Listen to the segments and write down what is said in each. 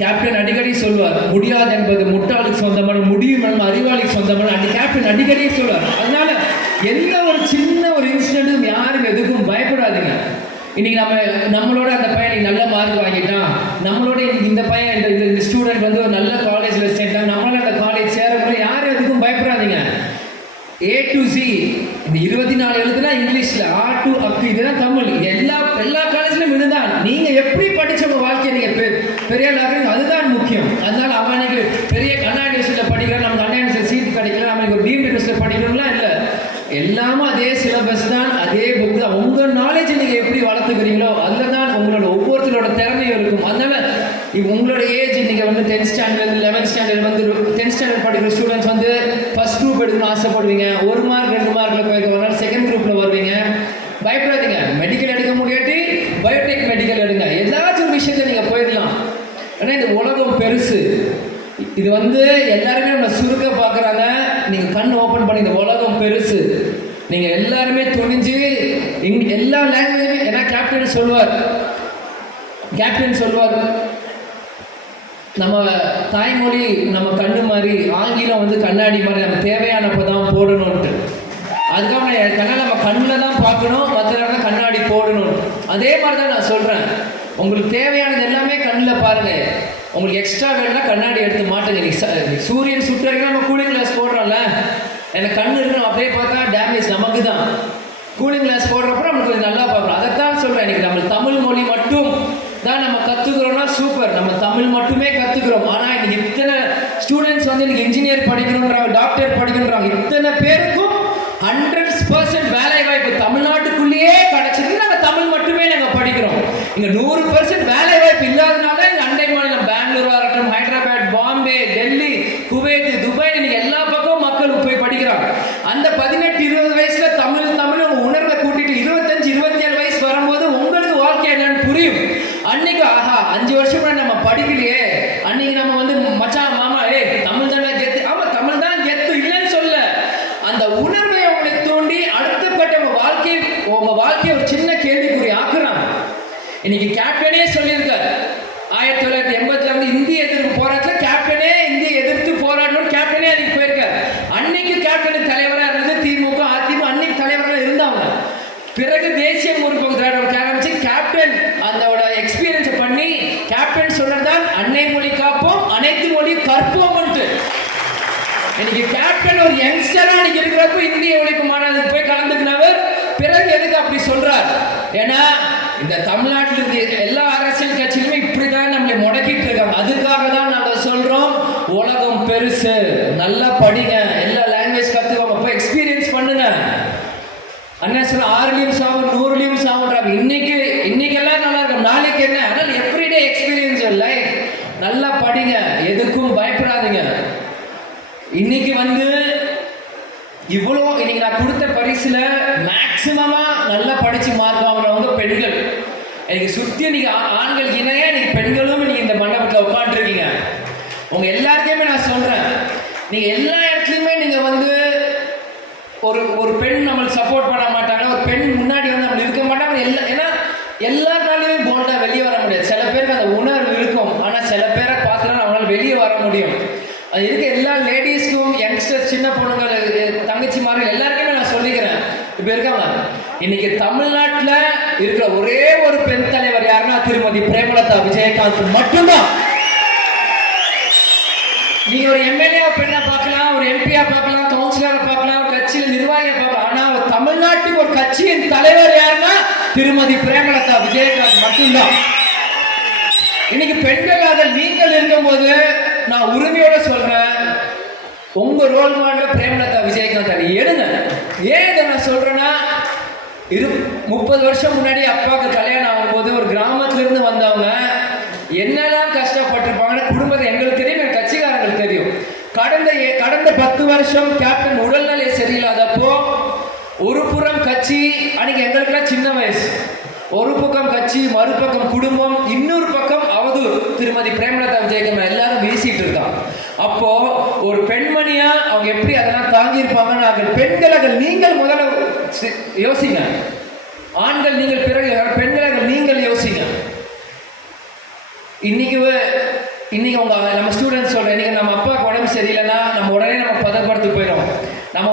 Captain அடிக்கடி சொல்வார், முடியாது என்பது முட்டாளுக்கு சொந்தமான, முடியும் என்பது அறிவாளிக்கு சொந்தமான. அந்த கேப்டன் அடிக்கடி சொல்வார். அதனால எந்த ஒரு சின்ன ஒரு இன்சிடென்ட்டும் யாரும் எதுக்கும் பயப்படாதீங்க. இன்னைக்கு நம்மளோட அந்த பையன் நல்ல மார்க் வாங்கிட்டான், நம்மளோட இந்த பையன் இந்த ஸ்டூடெண்ட் வந்து ஒரு நல்ல காலேஜில் சேர்ந்தான், நம்மளால அந்த காலேஜ் சேரக்கூட யாரும் எதுக்கும் பயப்படாதீங்க. A to Z இந்த 24 எழுதுனா இங்கிலீஷ்ல, A to அப் இதுதான் தமிழ். எல்லா காலேஜ்லயும் இதுதான். நீங்க எப்படி படிச்ச உங்க வாழ்க்கையை நீங்க பெரிய ஆளாக, அதுதான் முக்கியம். அதனால அவனுக்கு பெரிய கண்ணா யூனிவர்சிட்டியில படிக்கிறான், நம்ம கண்ணா யூனிவர்சிட்டி சீட் கிடைக்கல, அவனுக்கு ஒரு டீம்டு யூனிவர்சிட்டியில படிக்கணும்லாம் இல்லை. எல்லாமே அதே சிலபஸ் தான், அதே புக் தான். உங்க நாலேஜ் நீங்க எப்படி வளர்த்துக்கிறீங்களோ அதில் தான் உங்களோட ஒவ்வொருத்தரோட திறமையும் இருக்கும். அதனால உங்களோட ஏஜ் நீங்க வந்து 10th ஸ்டாண்டர்ட் 11th ஸ்டாண்டர்ட் வந்து 10th ஸ்டாண்டர்ட் படிக்கிற ஸ்டூடெண்ட்ஸ் வந்து ஃபர்ஸ்ட் குரூப் எடுக்கணும்னு ஆசைப்படுவீங்க. 1 மார்க் 2 மார்க்ல போயிருக்கவங்க செகண்ட் குரூப்ல வருவீங்க. பயப்படாதீங்க. மெடிக்கல் எடுக்க முடியாட்டி பயோடெக் மெடிக்கல் எடுங்க. ஏதாச்சும் ஒரு விஷயத்தை நீங்க போயிடலாம். ஏன்னா இந்த உலகம் பெருசு. இது வந்து எல்லாருமே நம்ம சுருக்க பார்க்குறாங்க. நீங்க கண் ஓப்பன் பண்ணி, இந்த உலகம் பெருசு. நீங்க எல்லாருமே துணிஞ்சு எல்லா லாங்குவேஜும், ஏன்னா கேப்டன் சொல்வார் நம்ம தாய்மொழி நம்ம கண்ணு மாதிரி, ஆங்கிலம் வந்து கண்ணாடி மாதிரி, நம்ம தேவையானப்போ தான் போடணும்ட்டு. அதுக்காக கண்ணால் நம்ம கண்ணில் தான் பார்க்கணும், மற்ற நேரம் கண்ணாடி போடணும். அதே மாதிரி தான் நான் சொல்கிறேன். உங்களுக்கு தேவையானது எல்லாமே கண்ணில் பாருங்கள். உங்களுக்கு எக்ஸ்ட்ரா வேணும்னா கண்ணாடி எடுத்து மாட்டுங்க. சூரியன் சுற்றுறதுக்கு நம்ம கூலிங் கிளாஸ் போடுறோம்ல, எனக்கு கண்ணு இருக்கணும் அப்படியே பார்த்தா டேமேஜ் நமக்கு தான். கூலிங் கிளாஸ் போடுறப்ப நம்மளுக்கு கொஞ்சம் நல்லா பார்க்கணும். அதைத்தான் சொல்கிறேன். இன்னைக்கு நம்ம தமிழ் மொழி மட்டும் தான் நம்ம கற்றுக்கிறோம்னா சூப்பர், நம்ம தமிழ் மட்டுமே கற்றுக்கிறோம். ஆனால் இன்னைக்கு இத்தனை ஸ்டூடெண்ட்ஸ் வந்து இன்னைக்கு இன்ஜினியர் படிக்கணுன்றாங்க, டாக்டர் படிக்கணுன்றாங்க. இத்தனை பேருக்கும் 100% வேலை வாய்ப்பு தமிழ்நாட்டுக்குள்ளேயே கிடைச்சிருக்கு. நாங்கள் தமிழ் மட்டுமே நாங்கள் படிக்கிறோம். இங்கே 100% வேலை வாய்ப்பு இல்லாதனால அண்டை மாநிலம் பெங்களூரா இருக்கட்டும், ஹைதராபாத், பாம்பே, டெல்லி, குவைத், துபாய், இன்னைக்கு எல்லா பக்கமும் மக்கள் போய் படிக்கிறாங்க. அந்த 18-20 வயசுல தமிழ் உணர்வை கூட்டிட்டு 25-27 வயசு வரும்போது உங்களுக்கு வாழ்க்கை என்னன்னு புரியும். அன்னைக்கு ஆஹா 5 வருஷம் நம்ம படிக்கலையே, அன்னைக்கு நம்ம வந்து மச்சான் மாமா தமிழ் தானே கெத்து, ஆமா தமிழ் தான் கெத்து இல்லைன்னு சொல்ல. அந்த உணர்வை உங்களை தூண்டி அடுத்தப்பட்ட உங்க வாழ்க்கையை ஒரு சின்ன கேள்விக்குறி ஆக்குறாங்க. இன்னைக்கு கேப்டனே சொல்லியிருக்காரு, 1980 வந்து இந்திய எதிர்ப்பு போராட்டத்தில் கேப்டனே இந்தியை எதிர்த்து போராடணும், கேப்டனே அதுக்கு போயிருக்காரு. அன்னைக்கு கேப்டன் தலைவராக இருந்தது திமுக, அதிமுக அன்னைக்கு தலைவராக இருந்தாங்க. பிறகு தேசிய முற்போக்கு திராவிட ஆரம்பிச்சு கேப்டன் அதோட எக்ஸ்பீரியன்ஸ் பண்ணி கேப்டன் சொல்றதுதான் அன்னை மொழி காப்போம், அனைத்து மொழி கற்போம். இன்னைக்கு கேப்டன் ஒரு யங்ஸ்டரா இன்னைக்கு இருக்கிறப்ப இந்திய ஒழிப்பு மாநாட்டுக்கு போய் கலந்துக்கினவர். பிறகு எதுக்கு அப்படி சொல்றார்? ஏன்னா இந்த தமிழ்நாட்டில் இருந்து எல்லா அரசியல் கட்சியிலுமே இப்படிதான் நம்மளை முடக்கிட்டு இருக்காங்க. அதுக்காக தான் நாங்க சொல்றோம், உலகம் பெருசு, நல்லா படிங்க, எல்லா லாங்குவேஜ் கத்துக்கோங்க, போய் எக்ஸ்பீரியன்ஸ் பண்ணுங்க. அண்ணா சொன்ன 6லயும் சாவும் 100லயும் சாவுன்றாங்க. இன்னைக்கெல்லாம் நல்லா இருக்கும், நாளைக்கு என்ன? ஆனால் எவ்ரிடே எக்ஸ்பீரியன்ஸ் லைஃப். நல்லா படிங்க, எதுக்கும் பயப்படாதீங்க. இன்னைக்கு வந்து இவ்வளோ இன்னைக்கு நான் கொடுத்த பரிசுல மேக்சிமமா நல்லா படிச்சு மார்க் வாங்குறவங்க பெண்கள். எனக்கு சுத்தி இன்னைக்கு ஆண்கள் இணையா இன்னைக்கு பெண்களும் இன்னைக்கு இந்த மண்டபத்தில் உட்காந்துருக்கீங்க. உங்க எல்லாருக்குமே நான் சொல்றேன், நீங்க எல்லா இடத்துலையுமே நீங்க வந்து ஒரு பெண் நம்மளுக்கு சப்போர்ட் பண்ண மாட்டாங்க, ஒரு பெண் முன்னாடி வந்து நம்ம இருக்க மாட்டாங்க. ஏன்னா எல்லாருனாலுமே போல்டா வெளியே வர முடியாது. சில பேருக்கு அந்த உணர்வு இருக்கும், ஆனா சில பேரை பார்த்துதான் அவங்களால வெளியே வர முடியும். அது இருக்க எல்லா லேடிஸ்க்கும், யங்ஸ்டர்ஸ், சின்ன பொண்ணுங்கள், தங்கச்சிமார்கள் எல்லாருக்குமே நான் சொல்லிக்கிறேன். இப்ப இருக்காங்க இன்னைக்கு தமிழ்நாட்டில் இருக்கிற ஒரே ஒரு பெண் தலைவர் யாருன்னா திருமதி பிரேமலதா விஜயகாந்த் மட்டும்தான். நீங்க ஒரு எம்எல்ஏ பெண்ணா பார்க்கலாம், ஒரு எம்பியா பார்க்கலாம், கவுன்சிலரை பார்க்கலாம், ஒரு கட்சியில் நிர்வாகியை பார்க்கலாம். ஆனா தமிழ்நாட்டுக்கு ஒரு கட்சியின் தலைவர் யாருன்னா திருமதி பிரேமலதா விஜயகாந்த் மட்டும்தான். இன்னைக்கு பெண்களாக நீங்கள் இருக்கும்போது நான் உரிமையோட சொல்றேன், உங்க ரோல் மாடல் பிரேமலதா விஜயகாந்த் எடுங்க. ஏன் இதை நான் சொல்றேன்னா, 30 வருஷம் முன்னாடி அப்பாவுக்கு கல்யாணம் ஆகும்போது ஒரு கிராமத்துல இருந்து வந்தவங்க என்னெல்லாம் கஷ்டப்பட்டிருப்பாங்கன்னு குடும்பத்தை எங்களுக்கு தெரியும், என் கட்சிக்காரங்களுக்கு தெரியும். கடந்த 10 வருஷம் கேப்டன் உடல்நிலை சரியில்லாதப்போ ஒரு புறம் கட்சி, அன்னைக்கு எங்களுக்குலாம் சின்ன வயசு, ஒரு பக்கம் கட்சி, மறுபக்கம் குடும்பம், இன்னொரு பக்கம் அவதூறு திருமதி பிரேமலதா விஜயகாந்த் எல்லாரும் வீசிட்டு இருக்காங்க. அப்போ ஒரு பெண்மணியா அவங்க எப்படி அதெல்லாம் தாங்கி இருப்பாங்கன்னு பெண்களாக நீங்கள் முதல்ல யோசிங்க. ஆண்கள் நீங்கள் பிறகு, பெண்களாக நீங்கள் யோசிங்க. இன்னைக்கு இன்னைக்கு நம்ம ஸ்டூடெண்ட்ஸ் சொல்றேன், இன்னைக்கு நம்ம அப்பாவுக்கு உடம்பு சரியில்லைன்னா நம்ம உடனே நம்ம பதப்படுத்தி போயிடும். நம்ம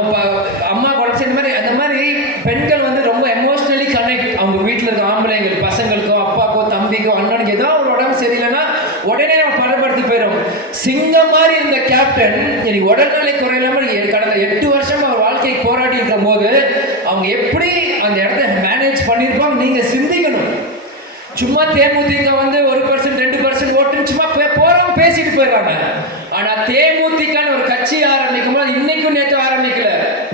அம்மா உடம்பு சரி மாதிரி அந்த மாதிரி பெண்கள் வந்து ரொம்ப எமோஷனலி கனெக்ட். அவங்க வீட்டில் இருக்க ஆம்பளைங்கள் பசங்களுக்கோ அப்பாக்கோ தம்பிக்கோ அண்ணனுக்கு ஏதோ ஒரு உடம்பு சரியில்லைன்னா உடனே நம்ம பதப்படுத்தி போயிடும். சிங்கம் மாதிரி இருந்த கேப்டன் இன்னைக்கு உடல்நிலை குறையில்லாம கடந்த 8 வருஷம் அவர் வாழ்க்கை போராடி இருக்கும் போது அவங்க எப்படி அந்த இடத்த மேனேஜ் பண்ணியிருப்பாங்க நீங்க சிந்திக்கணும். சும்மா தேமுதிக வந்து 1% 2% ஓட்டுன்னு சும்மா போறவங்க பேசிட்டு போயிடுறாங்க. ஆனா தேமுதிகன்னு ஒரு கட்சி ஆரம்பிக்கும் போது இன்னைக்கும் நேற்று ஆரம்பிக்கல,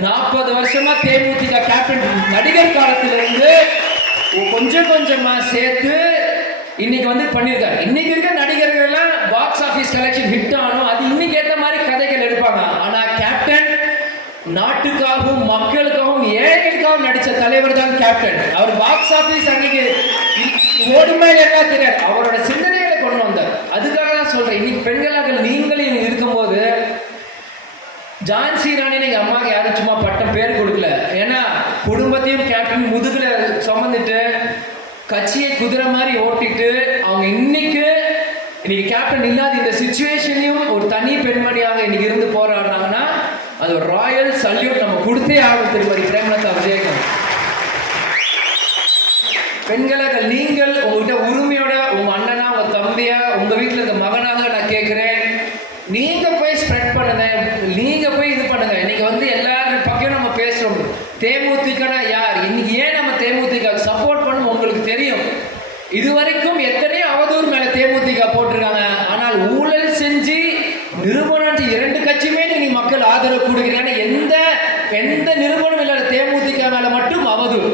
40 வருஷமா தேமுதிக கேப்டன் நடிகர் காலத்துல இருந்து கொஞ்சம் கொஞ்சமா சேர்த்து இன்னைக்கு வந்து பண்ணிருக்காரு. இன்னைக்கு இருக்க நடிகர்கள் எல்லாம் பாக்ஸ் ஆபீஸ் கலெக்ஷன் ஹிட் ஆனும் அது இன்னைக்கு ஏற்ற மாதிரி கதைகள் எடுப்பாங்க. ஆனா கேப்டன் நாட்டுக்காகவும் மக்களுக்காகவும் ஏழைகளுக்காகவும் நடிச்ச தலைவர் தான் கேப்டன். அவர் பாக்ஸ் ஆபீஸ் அன்னைக்கு ஓடுமையில என்ன தெரியாது, அவரோட சிந்தனைகளை கொண்டு வந்தார். அதுக்காக தான் சொல்றேன், இன்னைக்கு பெண்களாக நீங்களும் இருக்கும்போது ஜான்சி ராணி எங்க அம்மாவுக்கு யாரும் சும்மா பட்டம் பேர் கொடுக்கல. ஏன்னா குடும்பத்தையும் கேப்டன் முதுகுல சுமந்துட்டு கட்சியை குதிரை மாதிரி ஓட்டிட்டு அவங்க இன்னைக்கு கேப்டன் இல்லாத இந்த சிச்சுவேஷனையும் ஒரு தனி பெண்மணியாக இன்னைக்கு இருந்து போராடுறாங்கன்னா அது ஒரு ராயல் சல்யூட் நம்ம கொடுத்தே ஆகும். திருமதி பிரேமலதா விஜயகாந்த். பெண்களாக நீங்கள் உங்ககிட்ட உரிமையோட உங்க அண்ணனா உங்க தம்பியா உங்க வீட்டில் இருக்க மகனாக நான் கேட்கிறேன், நீங்க போய் ஸ்ப்ரெட் பண்ணுங்க, நீங்க போய் இது பண்ணுங்க. இன்னைக்கு வந்து எல்லாரும் பக்கம் நம்ம பேசுறோம் தேமுதிகனா யார், இன்னைக்கு ஏன் நம்ம தேமுதிக சப்போர்ட் பண்ணணும் உங்களுக்கு தெரியும். இதுவரைக்கும் எத்தனையோ அவதூறு மேல தேமுதிக போட்டிருக்காங்க. ஆனால் ஊழல் செஞ்சு நிறுவனம் 2 கட்சியுமே நீங்க மக்கள் ஆதரவு கொடுக்குறீங்க. எந்த நிறுவனம் இல்லாத தேமுதிக மேல மட்டும் அவதூறு.